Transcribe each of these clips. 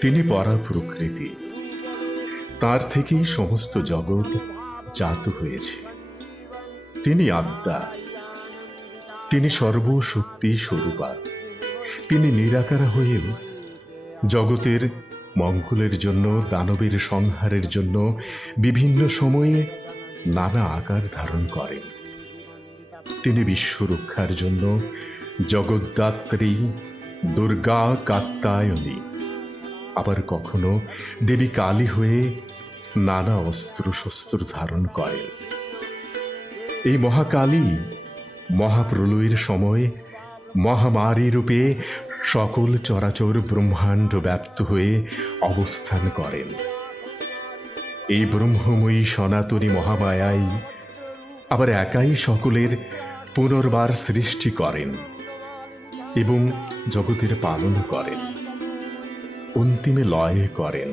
তিনি পরা প্রকৃতি, তার থেকেই সমস্ত জগৎ জাত হয়েছে। তিনি আত্মা, তিনি সর্বশক্তি স্বরূপা। তিনি নিরাকার হয়েও জগতের মঙ্গলের জন্য, দানবের সংহারের জন্য বিভিন্ন সময়ে নানা আকার ধারণ করেন। তিনি বিশ্ব রক্ষার জন্য জগদ্ধাত্রী, দুর্গা, কাত্যায়নী, আবার কখনো দেবী কালী হয়ে নানা অস্ত্র শস্ত্র ধারণ করেন। এই মহাকালী মহাপ্রলয়ের সময় মহামারী রূপে সকল চরাচর ব্রহ্মাণ্ড ব্যাপ্ত হয়ে অবস্থান করেন। এই ব্রহ্মময়ী সনাতনী মহামায়াই আবার একাই সকলের পুনর্বার সৃষ্টি করেন এবং জগতের পালন করেন, অন্তিমে লয় করেন।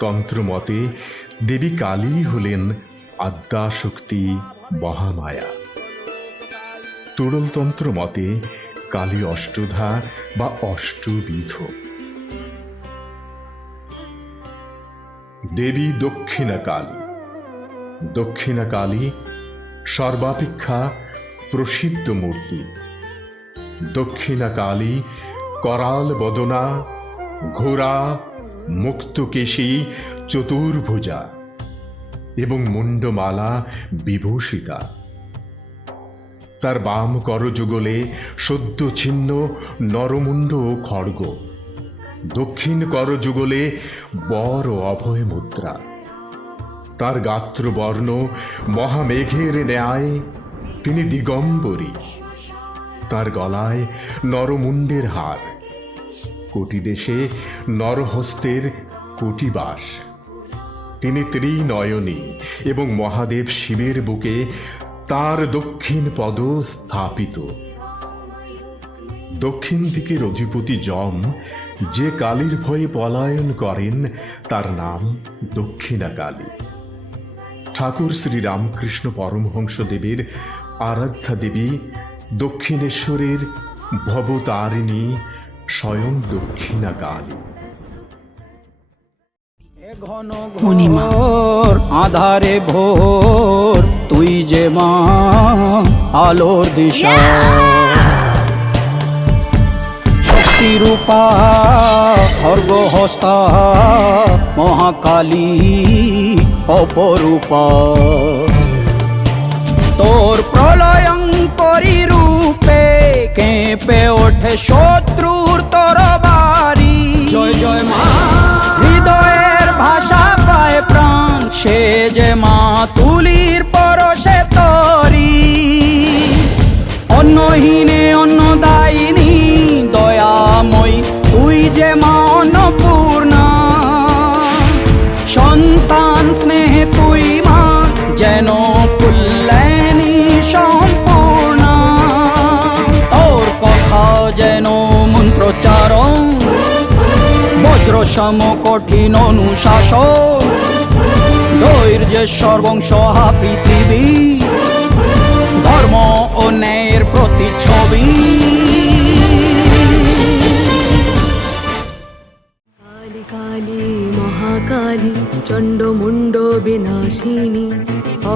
তন্ত্রমতে দেবী কালী হলেন আদ্যাশক্তি মহামায়া। তুরলতন্ত্র মতে কালী অষ্টধা বা অষ্টবিধ। দেবী দক্ষিণা কালী। দক্ষিণা কালী সর্বাপেক্ষা প্রসিদ্ধ মূর্তি। দক্ষিণা কালী করাল বদনা, ঘোড়া, মুক্তকেশী, চতুর্ভুজা এবং মুন্ডমালা বিভূষিতা। তার বাম করযুগলে সদ্য ছিন্ন নরমুণ্ড ও খড়গ, দক্ষিণ করযুগলে বর ও অভয় মুদ্রা। তার গাত্রবর্ণ মহামেঘের ন্যায়, তিনি দিগম্বরী। তার গলায় নরমুণ্ডের হার, কোটি দেশে নরহস্তের কোটিবাস। তিনি ত্রিনয়নী এবং মহাদেব শিবের বুকে তার দক্ষিণ পদ স্থাপিত। দক্ষিণ দিকের অধিপতি যম যে কালীর ভয়ে পলায়ন করেন তার নাম দক্ষিণা কালী। ঠাকুর শ্রী রামকৃষ্ণ পরমহংসদেবের আরাধ্যা দেবী দক্ষিণেশ্বরের ভবতারিণী স্বয়ং দক্ষিণা কালী। ঘন ঘোর আধারে ভোর, তুই যে মা আলোর দিশা। শক্তিরূপা খর্গহস্তা, মহাকালী অপরূপা। তোর প্রলয়ঙ্করী রূপে কেঁপে ওঠে শত্রুর তরবারি। জয় জয় মা। হৃদয়ের ভাষা পায় প্রাণ, সে যে মা তুলির পরশে তরি। অন্নহীনে অন্নদায়িনী, দয়াময়ী তুই যে মা অন্নপূর্ণা। সন্তান স্নেহে তুই মা যেন কল্যাণী সম্পূর্ণা। তোর কথা যেন মন্ত্রোচ্চারণ, বজ্র সম কঠিন অনুশাসন। ধৈর্যের সর্বংসহা পৃথিবী, ধর্ম ও ন্যায়ের প্রতিচ্ছবি। কালী কালী মহাকালী, চণ্ডমুণ্ড বিনাশিনী।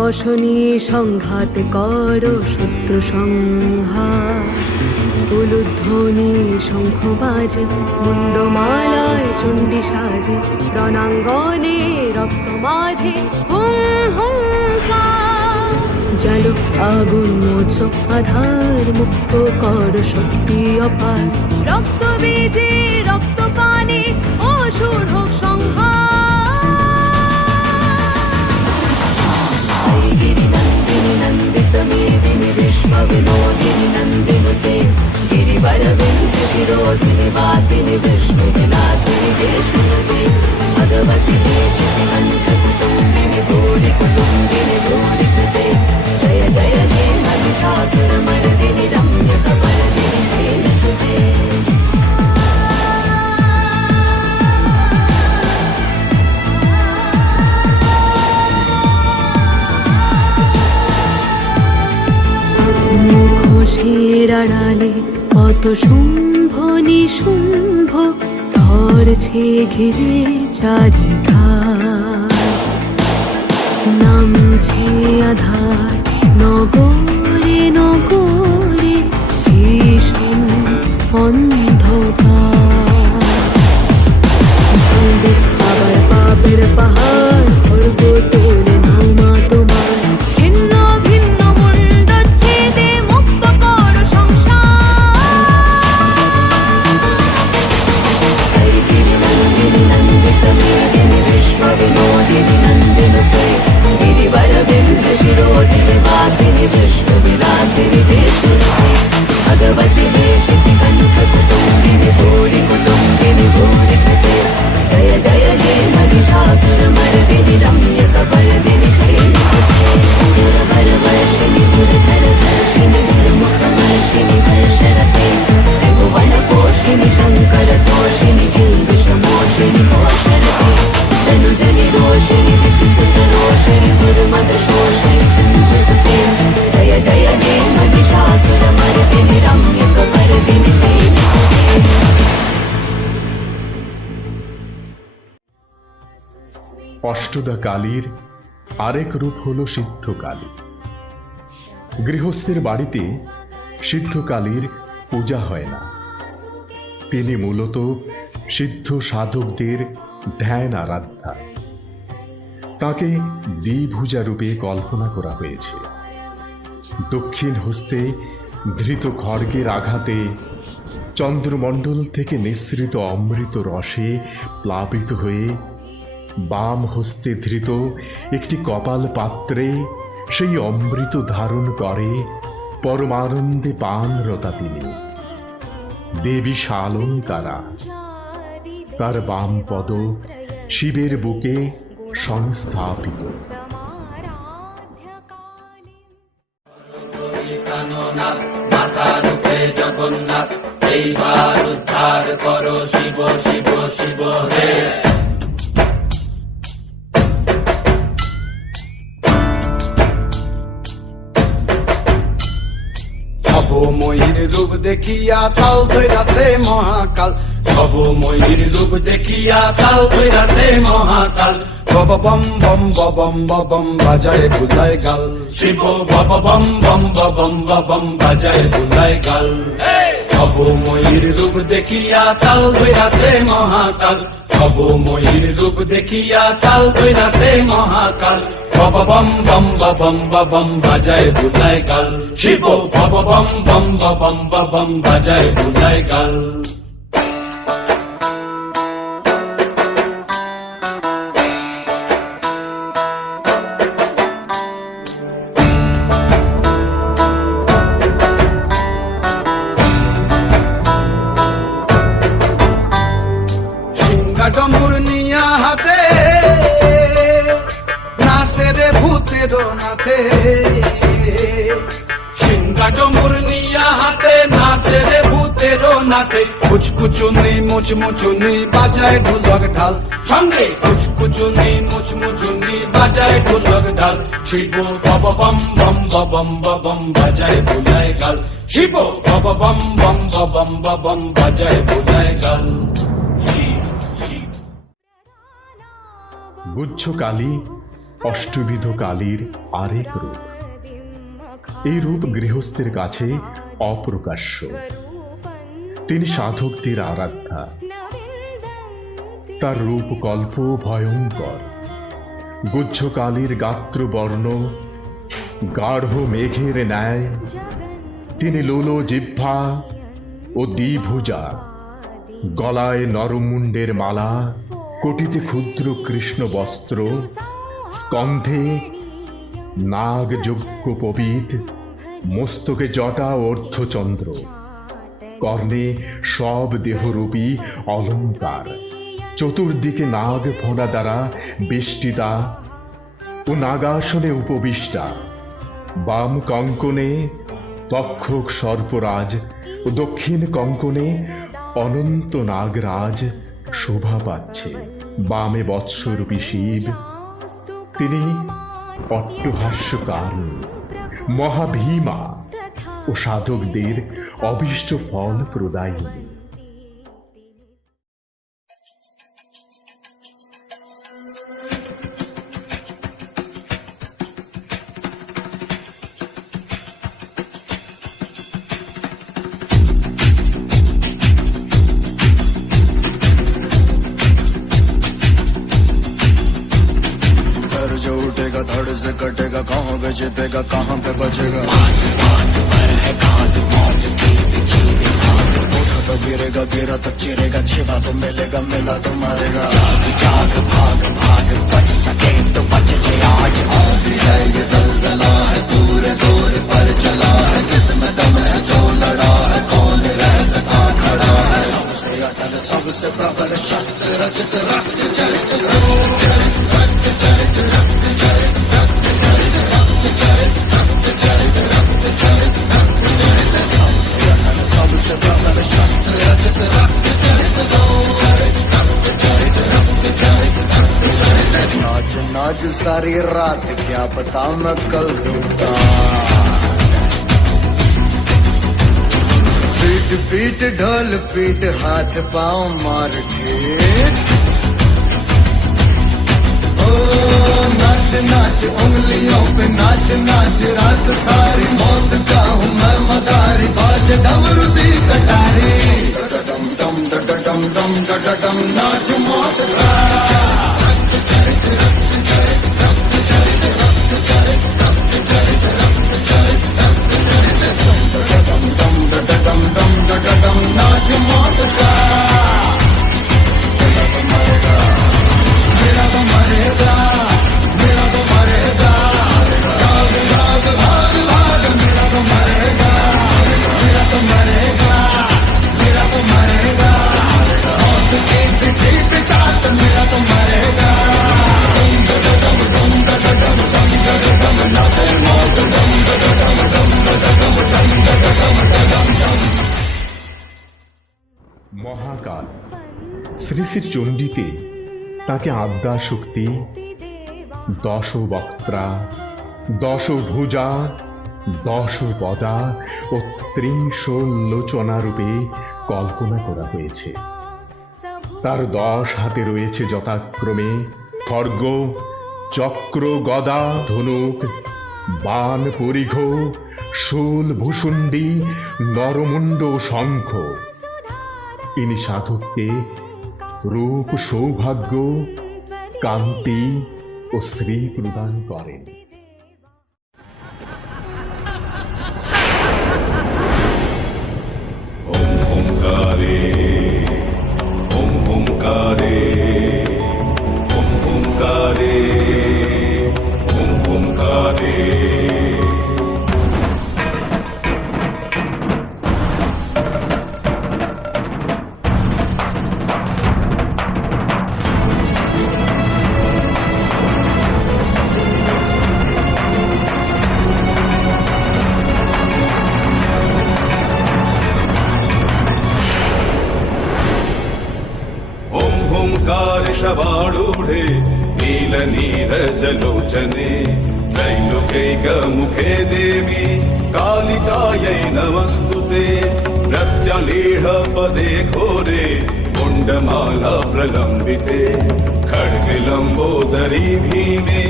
অশনি সংঘাত কর শত্রু সংহার। উলুধ্বনি শঙ্খ বাজে, মুন্ডমালায় চণ্ডী সাজে। রণাঙ্গনে রক্ত মাঝে হুম হুঙ্কার। জালো আগুন মোছ আধার, মুক্ত কর শক্তি অপার। রক্ত বীজে রক্ত পানে অসুর হোক সংহার। গিরি নন্দিনী নন্দিত মেদিনী, বিশ্ব বিনোদিনী নন্দিনুতে। गिरिवर विंध्य शिरोधिनि वासिनि, विष्णु विलासिनि जेष्णुनुते। भगवति हेशिति कण्ठ कुटुम्बिनि, भूरि कुटुम्बिनि भूरि कृते। जय जय हे महिषासुरमर्दिनि, रम्यकपर्दिनि शैलसुते। মুখোশের আড়ালে কত শুম্ভ নিশুম্ভ, ধর করছে ঘিরে চারিধার, নামছে আধার নগরে নগরে ভীষণ অন্ধকার। ভাঙবে আবার পাপের পাহাড়, খড়গ তোলে নাও মা তোমার, ছিন্ন ভিন্ন মুন্ড ছেদে মুক্ত কর সংসার। গিরি নন্দিনী নন্দিত মেদিনী বিশ্ব বিনোদিনী নন্দিনুতে, गिरिवर विंध्य शिरोधिनि वासिनि विष्णु विलासिनि ज्येष्ठुनुते, भगवति हेशिति कण्ठ कुटुम्बिनि भूरि कुटुम्बिनि भूरि कृते, जय जय हे महिषासुरमर्दिनि रम्यकपर्दिनि शैलसुते, सुरवर वर्षिणि दुर्धर धर्षिणि दुर्मुखमर्षिणि हर्षरते, त्रिभुवन पोषिणि शङ्कर तोषिणि जिल्विषमोषिणि घोषरते, तनुजनि रोषिणि दितिसुत रोषिणि दुर्मद शोषिणि सिन्धुसुते, जय जय हे महिषासुरमर्दिनि रम्यकपर्दिनि शैलसुते। অষ্টদা কালীর আরেক রূপ হল সিদ্ধ কালী। গৃহস্থের বাড়িতে সিদ্ধ কালীর পূজা হয় না। তিনি মূলত সিদ্ধ সাধকদের ধ্যান আরাধ্যা। তাকে দ্বিভুজা রূপে কল্পনা করা হয়েছে। দক্ষিণ হস্তে ধৃত খড়গের আঘাতে চন্দ্রমণ্ডল থেকে নিঃসৃত অমৃত রসে প্লাবিত হয়ে বাম হস্তে ধৃত একটি কপাল পাত্রে সেই অমৃত ধারণ করে পরমানন্দে পানরতা তিনি। দেবী শালঙ্কারা, তার বাম পদ শিবের বুকে সংস্থাপিত। মাতারূপে জগন্নাথ, এইবার উদ্ধার করো শিব শিব শিব হে। ময়ূর রূপ দেখিয়া তাল ধৈরাছে মহাকাল, ভব ময়ূর রূপ দেখিয়া তাল ধৈরাছে মহাকাল, বব বম বম বম বম বাজায় বুলায় গাল, শিব বব বম বম বম বম বাজায় বুলায় গাল। ভব ময়ূর রূপ দেখিয়া তাল ধৈরাছে মহাকাল, ভব ময়ূর রূপ দেখিয়া তাল ধৈরাছে মহাকাল, বব বম বম বম বাজায় বুলায় গাল, শিব বব বম বম বম বাজায় বুলায় গাল। সিংহা ডম্বুর নিয়া হাতে নাচে রে ভূতের নাথে, সিংহা ডম্বুর নিয়া হাতে নাচে রে ভূতের নাথে, কুচকুচুনি মুচমুচুনি বাজায় ঢোলক ঢাল, সঙ্গে কুচকুচুনি মুচমুচুনি বাজায় ঢোলক ঢাল, শিব বব বম বম বম বাজায় বুলায় গাল, শিব বব বম বম বম বাজায় বুলায় গাল। গুচ্ছ কালী অষ্টবিধ কালীর আরেক রূপ। এই রূপ গৃহস্থের কাছে অপ্রকাশ্য। তিনি সাধকদের আরাধ্যা। তার রূপ কল্প ভয়ঙ্কর। গুচ্ছ কালীর গাত্রবর্ণ গাঢ় মেঘের ন্যায়। তিনি লোল জিহ্বা ও দ্বিভুজা, গলায় নরমুণ্ডের মালা, কোটিতে ক্ষুদ্র কৃষ্ণ বস্ত্র, স্কন্ধে নাগ যজ্ঞ পবিত, মস্তকে জটা অর্ধচন্দ্র, কর্ণে সব দেহরূপী অলঙ্কার, চতুর্দিকে নাগ ফোঁড়া দ্বারা বেষ্টিতা ও নাগাসনে উপবিষ্টা, বাম কঙ্কনে তক্ষক সর্পরাজ ও দক্ষিণ কঙ্কনে অনন্ত নাগরাজ শোভা পাচ্ছে। বামে বৎসরূপী শিব, তিনি অট্টহাস্যকার, মহাভীমা ও সাধকদের অভীষ্ট ফল প্রদায়িনী। धड़ से कटेगा कहाँ पे छिपेगा कहाँ पे बचेगा उठा तो गिरेगा गिरा तो चिरेगा छिपा तो मिलेगा मिला तो मारेगा जाग भाग भाग बच सके तो बच ले आज आधी है ये जलजला है पूरे जोर पर चला है किसमें दम है जो लड़ा है कौन रह सका खड़ा है सबसे अटल सबसे प्रबल शस्त्र रचित रक्त चरित सबसे प्रबल शस्त्र रचित रक्त चरित नाच नाच सारी रात क्या पता मैं कल लूटा पीट पीट ढोल पीट हाथ पाँव मार ठेठ ओ नाच नाच उंगलियों पे नाच नाच रात सारी मौत का हूँ मैं मदारी बाज डमरू सी कटारी डम डम डम डम डम नाच मौत का नाच मौत का मेरा तो मरेगा मेरा तो मरेगा भाग भाग भाग भाग मेरा तो मरेगा मेरा तो मरेगा मेरा तो मरेगा मौत के पीछे के साथ मेरा तो मरेगा মহাকাল শ্রী শ্রী চণ্ডীতে তাকে আদ্যা শক্তি দশ বক্ত্রা দশ ভুজা দশ পদা ও ত্রিংশ লোচনা রূপে কল্পনা করা হয়েছে। তার 10 হাতে রয়েছে যথাক্রমে খড়গ চক্র গদা ধনুক বাণ পরিঘ শূল ভূষুণ্ডি নরমুণ্ড শঙ্খ। ইনি সাধককে রূপ সৌভাগ্য কান্তি ও শ্রী প্রদান করেন। ओंकारे ओम ओंकारे ओम ओंकारे ओम ओंकारे ओंकार शवारूढे नीलनीरजलोचने त्रैलोक्यैकमुखे देवी कालिकायै नमस्तुते प्रत्यलीढपदे घोरे मुण्डमाला प्रलम्बिते खड्गलम्बोदरी भीमे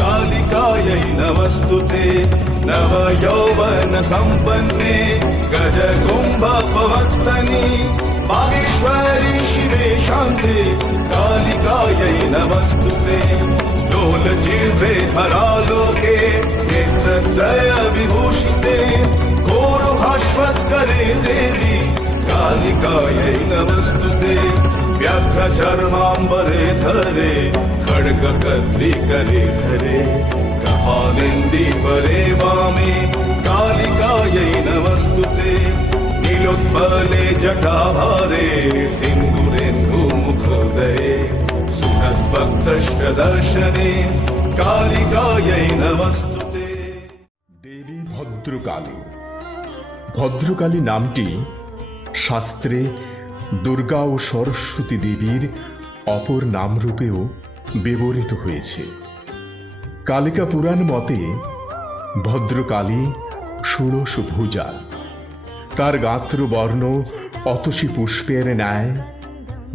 कालिकायै नमस्तुते नवयौवन सम्पन्ने गजकुम्भपवस्तनि बागेश्वरी शिवे शान्ते कालिकायै नमस्तुते लोलजिह्वे धरालोके नेत्रत्रय विभूषिते घोरभास्वत्करे देवी कालिकायै नमस्तुते व्याघ्रचर्माम्बरे धरे खड्गकर्त्री करे धरे कपालेन्दीपरे वामे कालिकायै नमस्तुते नीलोत्पले जटाभारे सिन्दूरेन्दुमुखोदये सुखद्भक्तष्टदर्शने कालिकायै नमस्तुते। দেবী ভদ্রকালী। ভদ্রকালী নামটি শাস্ত্রে দুর্গা ও সরস্বতী দেবীর অপর নামরূপেও ব্যবহৃত হয়েছে। কালিকা পুরাণ মতে ভদ্রকালী ষোড়শ ভুজা। তার গাত্রবর্ণ অতসী পুষ্পের ন্যায়,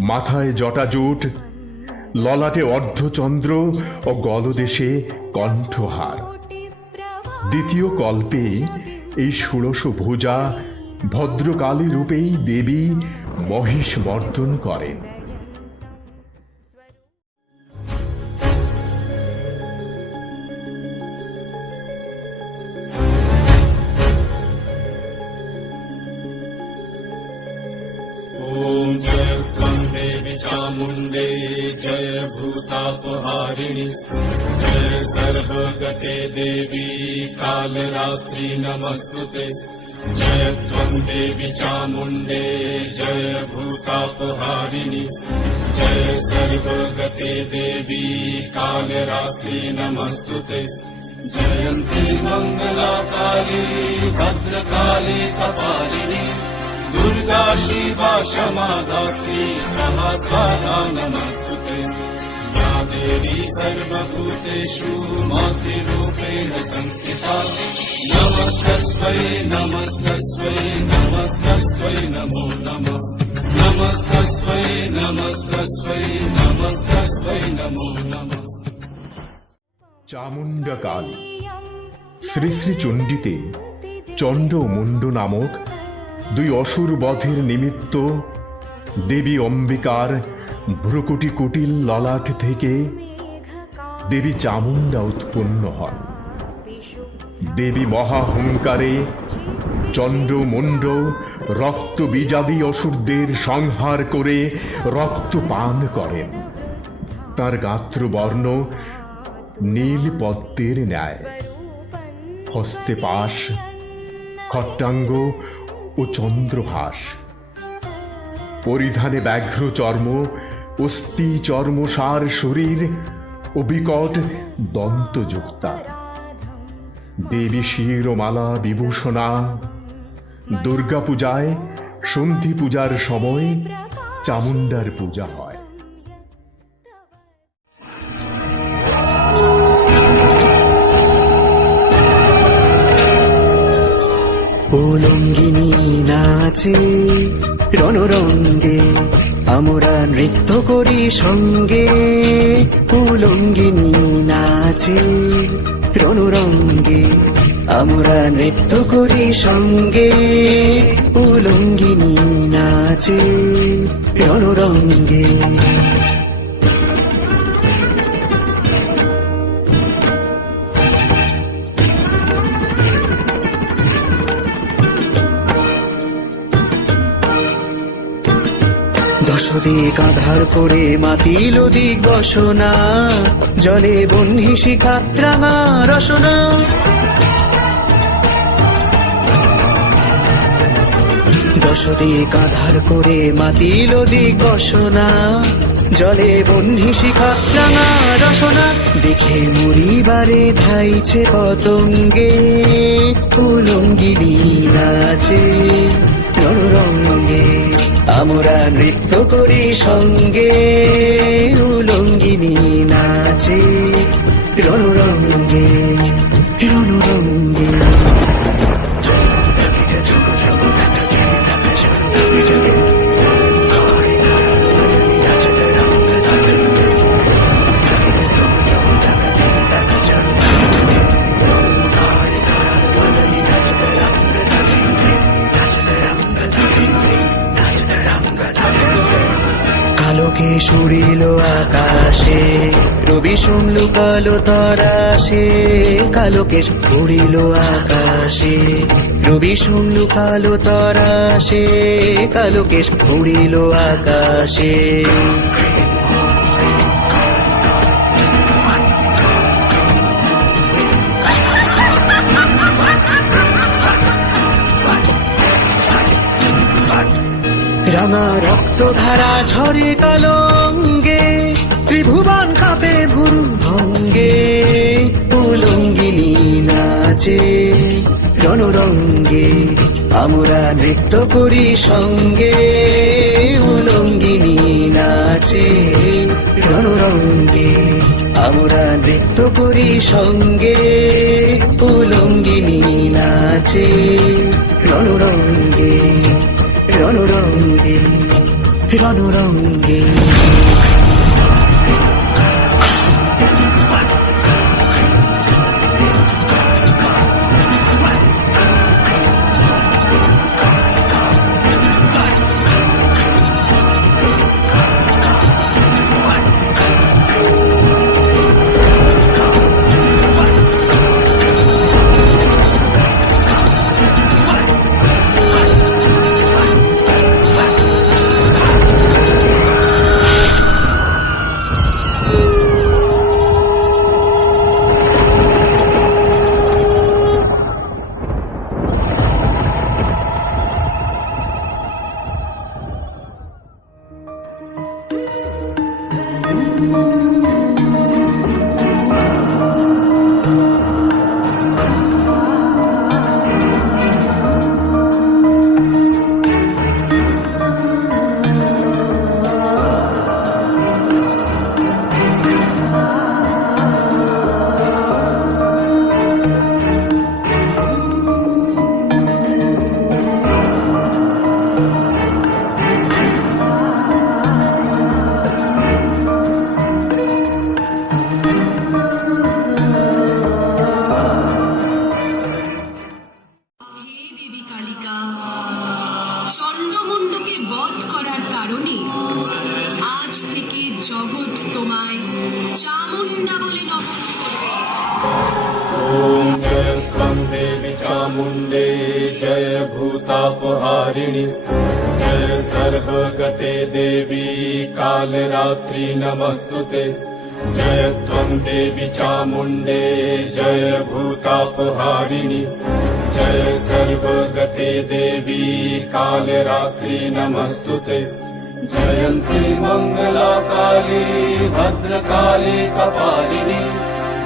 মাথায় জটাজুট, ললাটে অর্ধচন্দ্র ও গলদেশে কণ্ঠহার। দ্বিতীয় কল্পে এই ষোড়শ ভুজা ভদ্রকালী রূপেই দেবী মহিষ মর্দন করেন। जय त्वं देवी चामुण्डे जय भूतापहारिणि जय सर्वगते देवी कालरात्रि नमस्तुते जय त्वं देवी चामुण्डे जय भूतापहारिणि जय सर्वगते देवी कालरात्रि नमस्तुते जयन्ती मङ्गला काली भद्रकाली कपालिनी दुर्गा शिवा क्षमा धात्री स्वाहा स्वाहा नमस्तुते या देवी सर्वभूतेषु मातृरूपेण संस्थिता नमस्तस्मै नमस्तस्मै नमस्तस्मै नमो नमः नमस्तस्मै नमस्तस्मै नमस्तस्मै नमो नमः চামুণ্ডা কালী। শ্রী শ্রী চণ্ডীতে চণ্ড ও মুণ্ড নামক দুই অসুর বধের নিমিত্ত দেবী অম্বিকার ভ্রুকুটি কুটিল ললাট থেকে দেবী চামুণ্ডা উৎপন্ন হন। দেবী মহাহুঙ্কারে চন্দ্র মুণ্ড রক্ত বীজাদি অসুরদের সংহার করে রক্ত পান করেন। তার গাত্রবর্ণ নীল পদ্মের ন্যায়, হস্তে পাশ, খট্টাঙ্গ ও চন্দ্রহাস, পরিধানে ব্যাঘ্র চর্ম, অস্থি চর্মসার শরীর ও বিকট দন্তযুক্তা। দেবী শিরোমালা বিভূষণা। দুর্গা পূজায় সন্ধি পূজার সময় চামুণ্ডার পূজা হয়। উলঙ্গিনী নাচে রণরঙ্গে, আমরা নৃত্য করি সঙ্গে। উলঙ্গিনী নাচে রণরঙ্গে, আমরা নৃত্য করি সঙ্গে। উলঙ্গিনী নাচে রণরঙ্গে। দশদিক আধার করে মাতিল দিক বসনা, জলে বহ্নি শিখা রাঙা রসনা। দশদিক আধার করে মাতিল দিক বসনা, জলে বহ্নি শিখা রাঙা রসনা। দেখে মরিবারে ধাইছে পতঙ্গে, উলঙ্গিনী নাচে রণরঙ্গে, আমরা নৃত্য করি সঙ্গে। উলঙ্গিনী নাচে রণরঙ্গে রণরঙ্গে। কালোকে সুরিল আকাশে, রবি শুনলু কালো তরাসে। কালোকে সুরিল আকাশে, রবি শুনলু কালো তরাসে। কালোকে সুরিল আকাশে। রাঙা রক্তধারা ঝরে কালঙ্গে, ত্রিভুবন কাঁপে ভুরু ভঙ্গে। উলঙ্গিনী নাচে রণরঙ্গে, আমরা নৃত্য করি সঙ্গে। উলঙ্গিনী নাচে রণরঙ্গে, আমরা নৃত্য করি সঙ্গে। উলঙ্গিনী নাচে রণরঙ্গে রণরঙ্গে রণরঙ্গে। भूतापहारिणि जय सर्वगते देवी कालरात्रि नमस्तुते जय त्वं देवी चामुण्डे जय भूतापहारिणि जय सर्वगते देवी कालरात्रि नमस्तुते जयन्ती मङ्गला काली भद्रकाली कपालिनी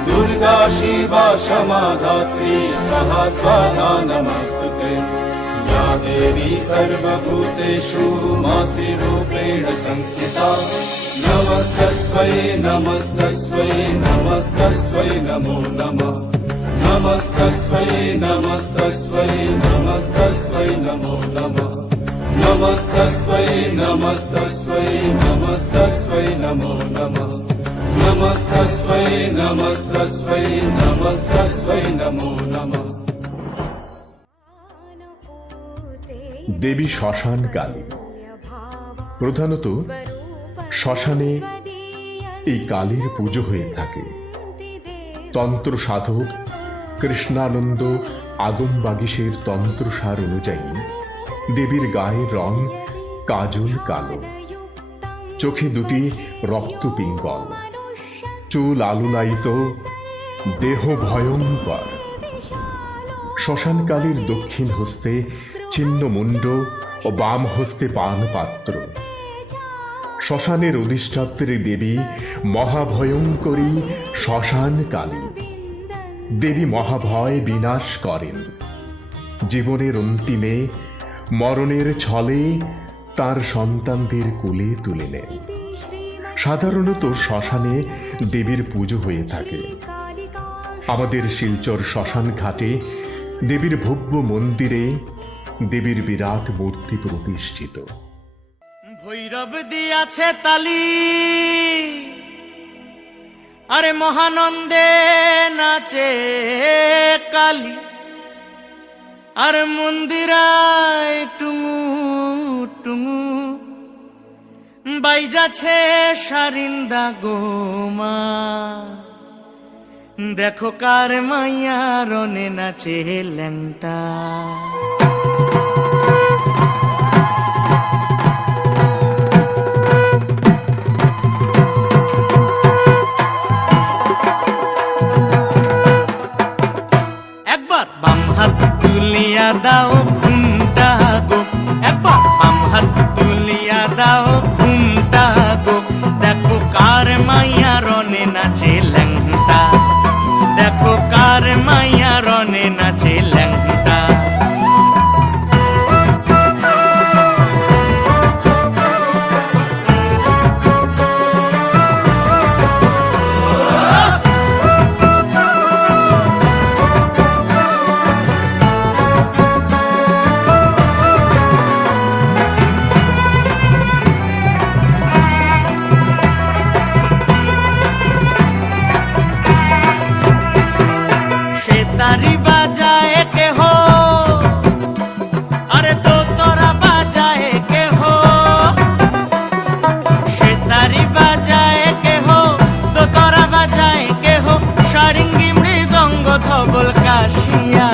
दुर्गा शिवा क्षमा धात्री स्वाहा स्वाहा नमस्तुते या देवी सर्वभूतेषु मातृरूपेण संस्थिता नमस्तस्मै नमस्तस्मै नमस्तस्मै नमो नमः नमस्तस्मै नमस्तस्मै नमस्तस्मै नमो नमः नमस्तस्मै नमस्तस्मै नमस्तस्मै नमो नमः नमस्तस्मै नमस्तस्मै नमस्तस्मै नमो नमः দেবী শ্মশান কালী। প্রধানত শ্মশানে এই কালীর পুজো হয়ে থাকে। তন্ত্র সাধক কৃষ্ণানন্দ আগমবাগীশের তন্ত্রসার অনুযায়ী দেবীর গায়ের রং কাজল কালো, চোখে দুটি রক্তপিঙ্গল, চুল আলুলায়িত, দেহ ভয়ঙ্কর। শ্মশান কালীর দক্ষিণ হস্তে ছিন্নমুণ্ড ও বাম হস্তে পান পাত্র। শ্মশানের অধিষ্ঠাত্রী দেবী মহাভয়ঙ্করী শ্মশান কালী। দেবী মহাভয় বিনাশ করেন। জীবনের অন্তিমে মরণের ছলে তার সন্তানদের কোলে তুলে নেন। সাধারণত শ্মশানে দেবীর পুজো হয়ে থাকে। আমাদের শিলচর শ্মশান ঘাটে দেবীর ভব্য মন্দিরে দেবীর বিরাট মূর্তি প্রতিষ্ঠিত। ভৈরব দিয়াছে তালি, আরে মহানন্দে নাচে কালী, আর মন্দিরায় টুমু টুমু বাইজাছে সারিন্দা গোমা। দেখো কার মাইয়া রনে নাচে ল্যাংটা। একবার বাম হাত তুলিয়া দাও ঘুমটা গো, একবার বাম হাত তুলিয়া দাও ঘুমটা গো। দেখো কার মাইয়া রনে নাচে ল্যাংটা, দেখো কার মাইয়া রনে নাচে ল্যাংটা। তারি বাজায় কে হো, আরে তো তোরা বাজায় কে হো। সে তারি বাজায় কে হো, তো তোরা বাজায় কে হো। সারিঙ্গি মৃদঙ্গ ধবল কাশিয়া,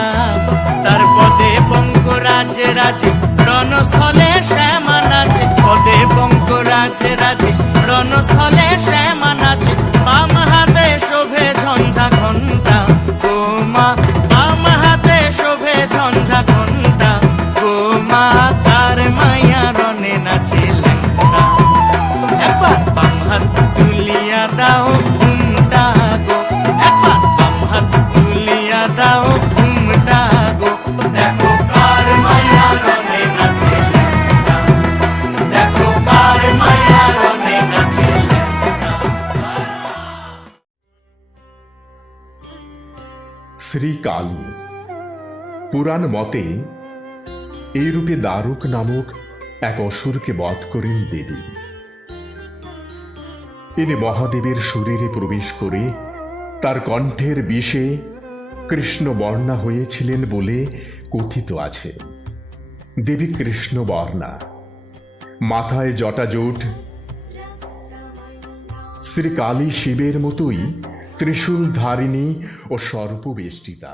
তার পদে বঙ্গরাজে রাজে রণস্থলে শ্যামা নাচে। পদে বঙ্গরাজে রাজে রণস্থলে শ্যামা নাচে। বাম হাতে শোভে ঝঞ্ঝা ঘণ্টা গোমা, বাম হাতে শোভে ঝঞ্ঝা ঘণ্টা গোমা। তার মাইয়া রনে নাচে ল্যাংটা। একবার বাম হাত তুলিয়া দাও ঘুমটা গো, একবার বাম হাত তুলিয়া দাও ঘুমটা গো। দেখো কার মাইয়া রনে নাচে ল্যাংটা, দেখো কার মাইয়া রনে নাচে ল্যাংটা। শ্রী কালী। পুরাণ মতে এই রূপে দারুক নামক এক অসুরকে বধ করেন দেবী। ইনি মহাদেবের শরীরে প্রবেশ করে তার কণ্ঠের বিষে কৃষ্ণ বর্ণা হয়েছিলেন বলে কথিত আছে। দেবী কৃষ্ণ বর্ণা, মাথায় জটাজোট। শ্রী কালী শিবের মতোই ত্রিশূল ধারিণী ও সর্পবেষ্টিতা।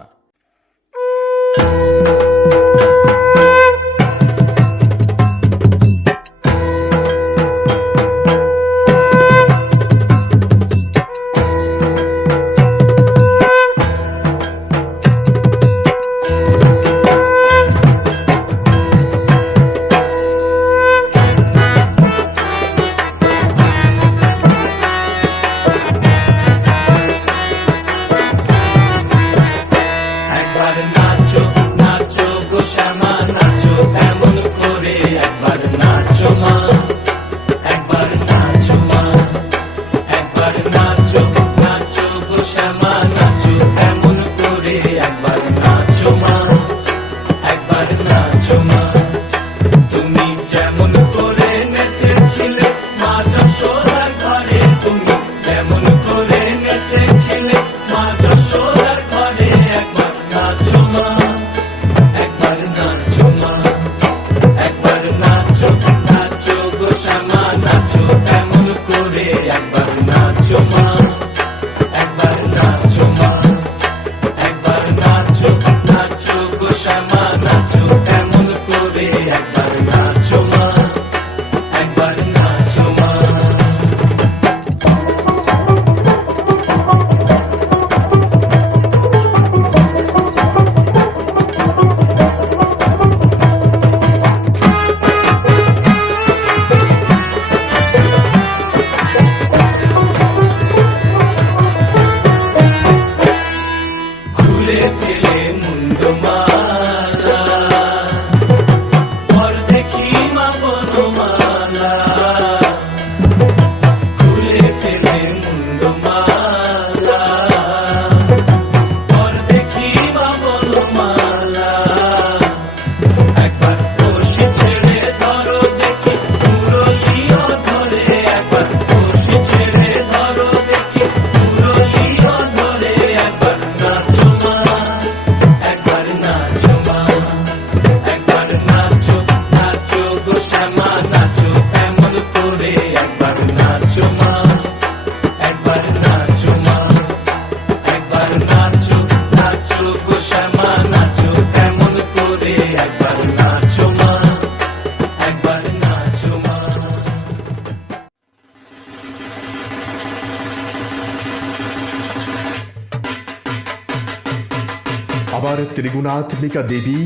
আবার ত্রিগুণাত্মিকা দেবী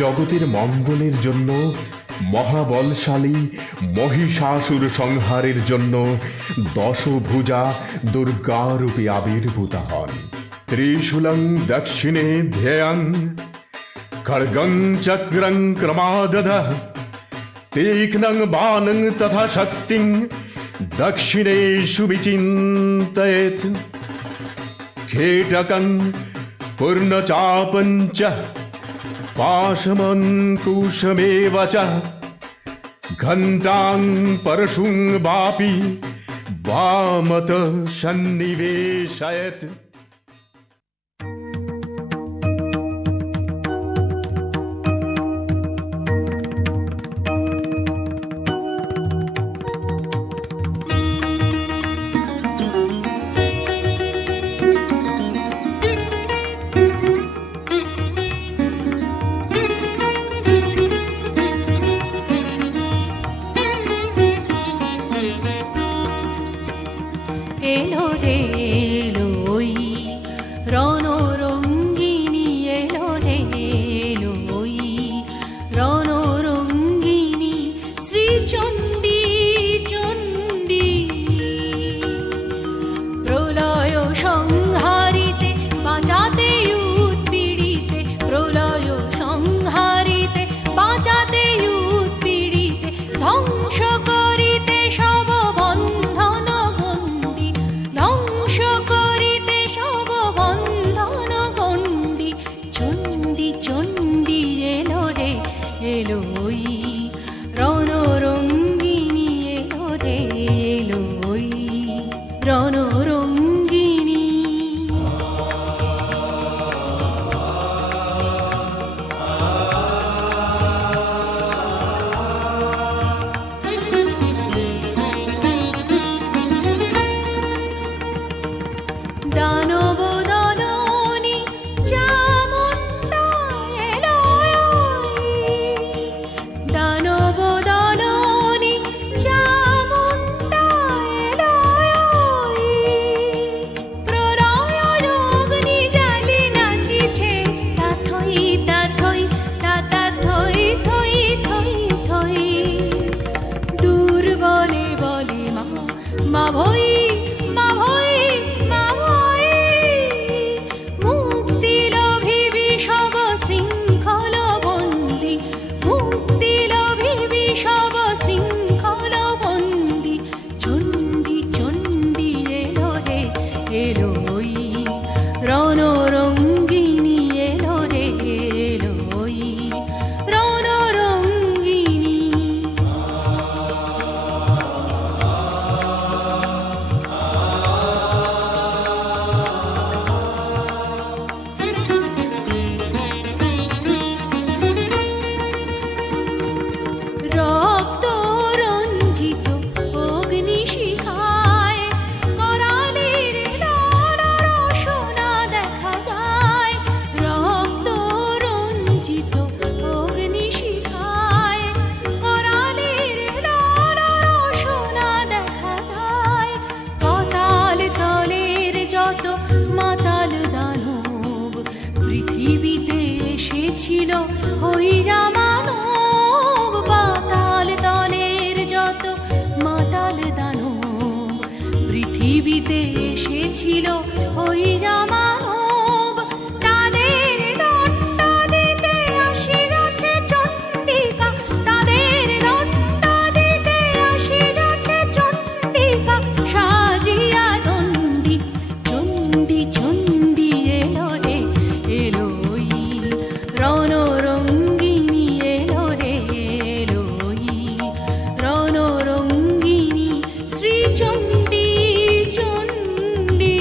জগতের মঙ্গলের জন্য মহাবলশালী মহিষাসুর সংহারের জন্য দশভুজা দুর্গারূপে আবির্ভূত হন। ত্রিশূলং দক্ষিণে ধ্যেয়ং খড়গং চক্রং ক্রমাদদঃ तीक्ष्णं बाणं तथा शक्तिं दक्षिणेषु विचिन्तयेत् खेटकं पूर्णचापं च पाशमङ्कुशमेव च घण्टां परशुं वापि वामतः सन्निवेशयत्। এলো রে এলো ওই রণরঙ্গিনী, এলো রে এলো ওই রণরঙ্গিনী শ্রীচণ্ডী চণ্ডী। প্রলয় সংহারিতে বাঁচাতে উৎপীড়িতে, প্রলয় সংহারিতে বাঁচাতে উৎপীড়িতে, ধ্বংস করিতে সব বন্ধন গণ্ডি, ধ্বংস করিতে সব বন্ধন গণ্ডি। চণ্ডী চণ্ডী এলো রে এলো ওই রণরঙ্গিনী, এলো রে এলো ওই রণরঙ্গিনী। দানব দলনী চামুণ্ডা এলো ওই, দানব দলনী চামুণ্ডা এলো ওই। প্রলয় অগ্নি জ্বালি নাচিছে তাথই তাথই তাতা থই থই থই থই। দুর্বলে বলে মা মা ভই মা ভই মা ভই। মুক্তি লোভিবি সব শৃঙ্খল বন্দি, মুক্তি লোভিবি সব শৃঙ্খল বন্দি। চণ্ডী চণ্ডী এলো রে এলো ওই রণরঙ্গিনী, এলো রে এলো ওই রণরঙ্গিনী। রক্ত রঞ্জিত অগ্নিশিখায় করালির লাল রসনা দেখা যায়। রক্ত রঞ্জিত অগ্নিশিখায় করালির লাল রসনা দেখা যায়। পাতাল তলের যত মাতাল দানব পৃথিবীতে এসেছিল হইরা মানব। পাতাল তলের যত মাতাল দানব পৃথিবীতে এসেছিল হইরা মানব। তাদের দণ্ড দিতে আসি গেছে চণ্ডিকা, তাদের দণ্ড দিতে আসি গেছে চণ্ডিকা সাজিয়া দণ্ডী। চণ্ডী চণ্ডী এলো রে এলো ওই রণরঙ্গিনী, এলো রে এলো ওই রণরঙ্গিনী শ্রীচণ্ডী চণ্ডী।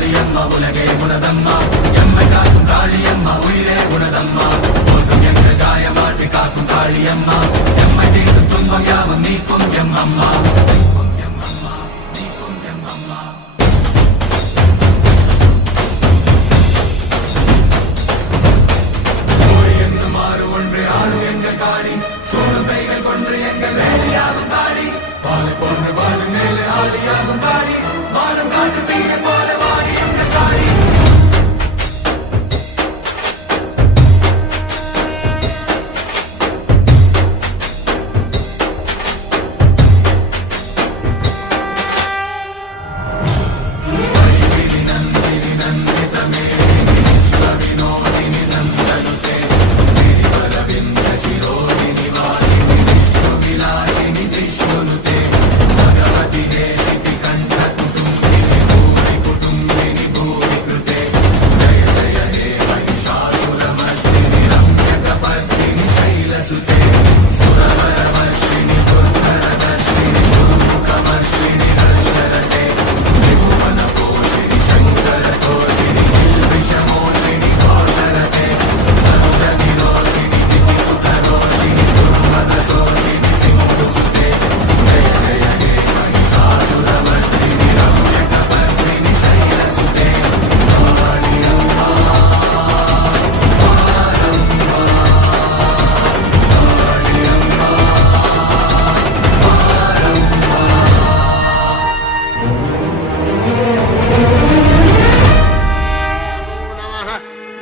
காளியம்மா உலகே உனதம்மா எம்மை காக்கும் காளியம்மா உயிரே உனதம்மா போற்றும் எங்கள் காயமாற்றி காக்கும் காளியம்மா எம்மை தீர்க்கும் துன்பம் யாவும் நீக்கும் எம்மம்மா நீக்கும் எம்மம்மா நீக்கும் எம்மம்மா கோழி என்று மாறு ஒன்று ஆறு எங்கள் காளி சோழமைகள் கொன்று எங்கள் வேலையாகும் காளி பாலை போன்று வாழும் மேலே ஆளியாகும் காளி வாழும் காட்டு தீர போல வாடி எங்கள் காளி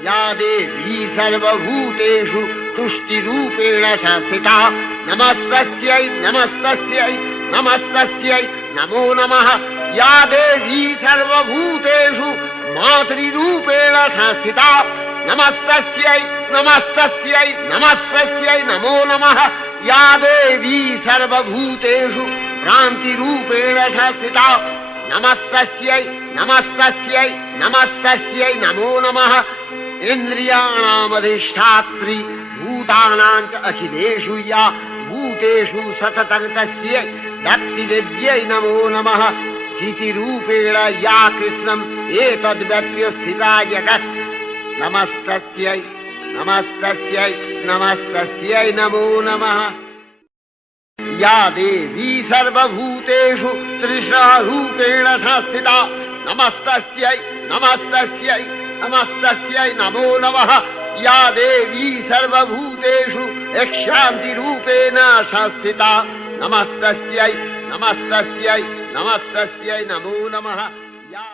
या देवी सर्वभूतेषु तुष्टिरूपेण संस्थिता नमस्तस्यै नमस्तस्यै नमस्तस्यै नमो नमः या देवी सर्वभूतेषु मातृरूपेण संस्थिता नमस्तस्यै नमस्तस्यै नमस्तस्यै नमो नमः या देवी सर्वभूतेषु भ्रान्तिरूपेण संस्थिता नमस्तस्यै नमस्तस्यै नमस्तस्यै नमो नमः इन्द्रियाणामधिष्ठात्री भूतानां च अखिलेषु या भूतेषु सततं तस्यै दत्तिदेव्यै नमो नमः स्थितिरूपेण या कृष्णम् एतद्व्यप्य स्थिता जगत् नमस्तस्यै नमस्तस्यै नमस्तस्यै नमो नमः या देवी सर्वभूतेषु तृष्णारूपेण संस्थिता नमस्तस्यै नमस्तस्यै नमस्तस्यै नमो नमः या देवी सर्वभूतेषु क्षान्तिरूपेण संस्थिता नमस्तस्यै नमस्तस्यै नमस्तस्यै नमो नमः या